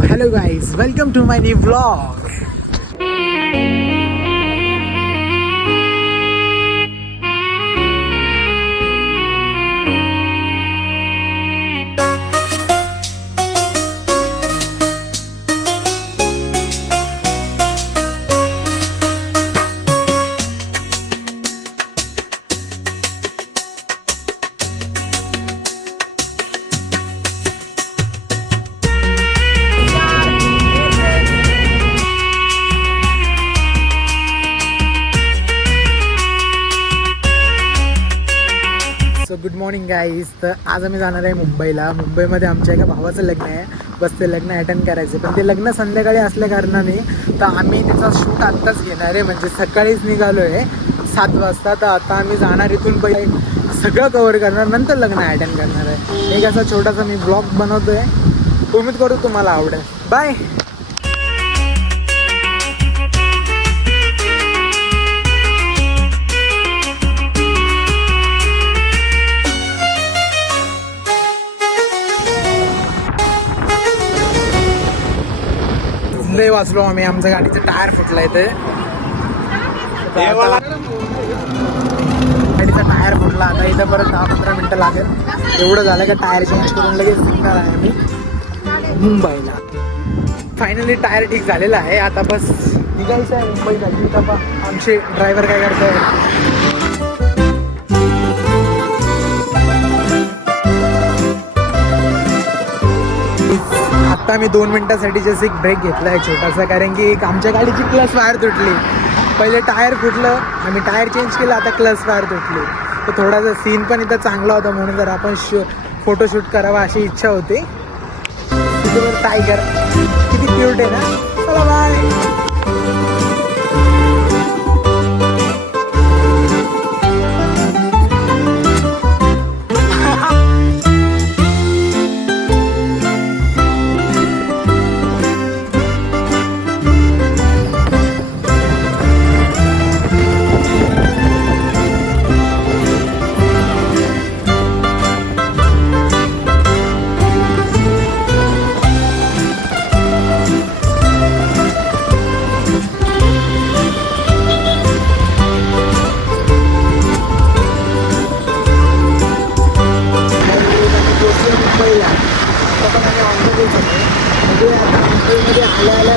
Hello guys, welcome to my new vlog. So good morning guys. तर आज आम्ही जाणार आहे मुंबईला. मुंबईमध्ये आमच्या एका भावाचं लग्न आहे. बस ते लग्न अटेंड करायचं, पण ते लग्न संध्याकाळी असल्या कारणाने तर आम्ही त्याचा शूट आत्ताच घेणार आहे. म्हणजे सकाळीच निघालो आहे 7 वाजता. तर आता आम्ही जाणार इथून पहिले सगळं कवर करणार, नंतर लग्न अटेंड करणार आहे. एक असा छोटासा मी ब्लॉग बनवतो आहे. उम्मीद करू तुम्हाला आवडेल. बाय. लय वाचलो आम्ही. आमच्या गाडीचं टायर फुटलाय. ते गाडीचा टायर फुटला. आता इथं परत 10-15 मिनटं लागेल. एवढं झालं का टायर चेंज करून लगेच निघणार आहे आम्ही मुंबईला. फायनली टायर ठीक झालेला आहे. आता बस निघायचं आहे मुंबईसाठी. तर आमचे ड्रायव्हर काय करताय. आता मी 2 मिनिटासाठी जस्ट एक ब्रेक घेतला आहे छोटासा, कारण की आमच्या गाडीची क्लच वायर तुटली. पहिले टायर फुटलं, आम्ही टायर चेंज केलं, आता क्लच वायर तुटली. तर थोडासा सीन पण इथं चांगला होता, म्हणून जर आपण फोटोशूट करावा अशी इच्छा होती. तिथं टायगर किती क्यूट आहे ना. चला बाय. मुंबईमध्ये आल्या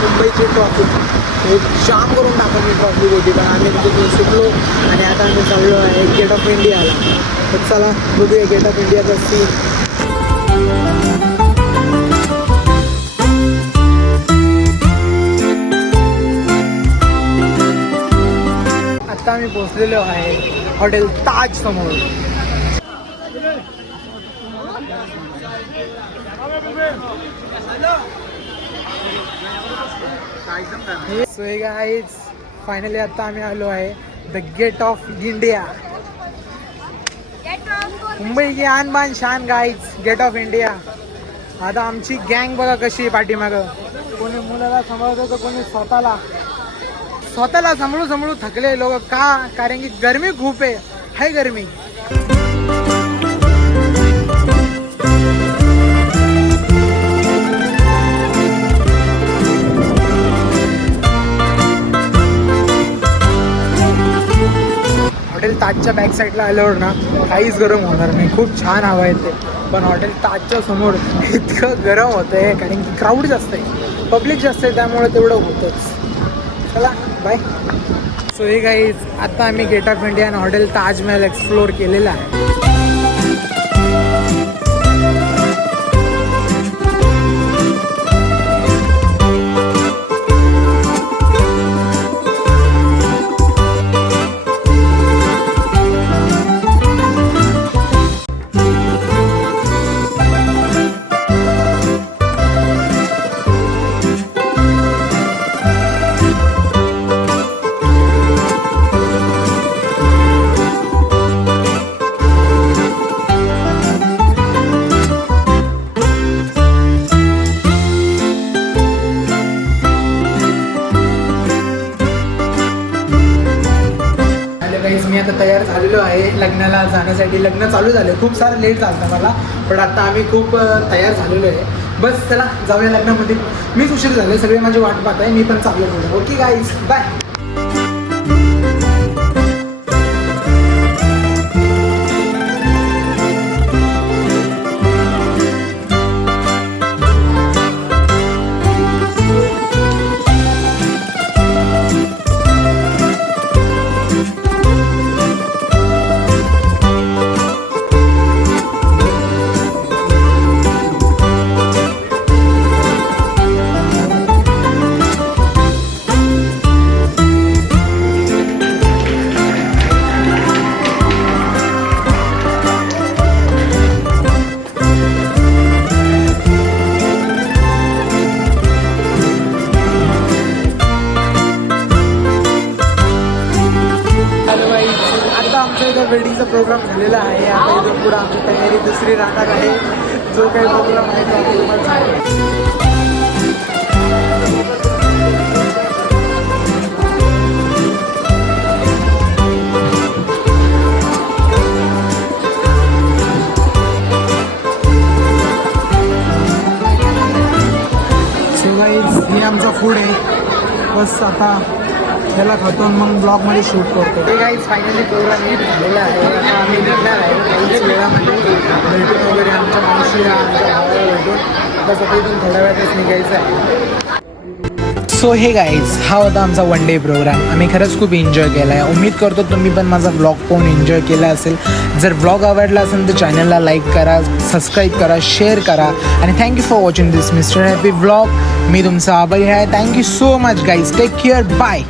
मुंबईची ट्रॉफिक एक जाम करून टाकून मी ट्रॉफिक होती. पण आम्ही तिथे शिकलो आणि आता आम्ही चाललो आहे गेट ऑफ इंडियाला. तर चला बघूया गेट ऑफ इंडियाचा सीन. आता आम्ही पोहोचलेलो आहे हॉटेल ताज समोर. सो हे गाईज फायनली आता आम्ही आलो आहे the Gate of India. Mumbai की आन बान शान गाईज, गेट ऑफ इंडिया. आता आमची गँग बघा कशी आहे पाठीमागं. कोणी मुलाला सांभाळतो तर कोणी स्वतःला सांभाळू थकले लोक. का? कारण की गरमी खूप आहे गरमी. हॉटेल ताजच्या बॅक साईडला आल्यावर ना काहीच गरम होणार नाही. खूप छान हवा येते. पण हॉटेल ताजच्या समोर इतकं गरम होतं आहे, कारण की क्राऊड जास्त आहे, पब्लिक जास्त आहे, त्यामुळे तेवढं होतंच. चला बाय. सो हे गाईज आता आम्ही गेट ऑफ इंडिया आणि हॉटेल ताजमहल एक्सप्लोअर केलेला आहे. आलेलो आहे लग्नाला जाण्यासाठी. लग्न चालू झालं, खूप सारं लेट झालं मला, पण आता आम्ही खूप तयार झालेलो आहे. बस चला जाऊया लग्नामध्ये. मीच उशीर झाले, सगळे माझी वाट पाहत आहे, मी पण चाललो पुढे. Okay guys, bye. वेडिंगचा प्रोग्राम झालेला आहे. आता इथून पुढे आमची तयारी दुसरी राहणार आहे. जो काही प्रोग्राम आहे तो आम्ही तुम्हाला सांगू. सो गाईज हे आमचा फूड आहे. बस आता त्याला खातो मग ब्लॉगमध्ये शूट करतो. हे गाईज फायनली प्रोग्राम हे झालेला आहे. आता आम्ही निघणार आहे काहीच वेळामध्ये भेटून वगैरे आमच्या मावशीला आमच्या भावाला भेटून. बस आता इथून थोड्या वेळातच निघायचं आहे. सो हे गाईज हा होता आमचा वन डे प्रोग्राम. आम्ही खरंच खूप एन्जॉय केला आहे. उम्मीद करतो तुम्ही पण माझा ब्लॉग पाहून एन्जॉय केला असेल. जर ब्लॉग आवडला असेल तर चॅनलला लाईक करा, सबस्क्राईब करा, शेअर करा आणि thank you for watching this mister happy blog. मी तुमचा आभारी आहे. Thank you so much guys. Take care. Bye.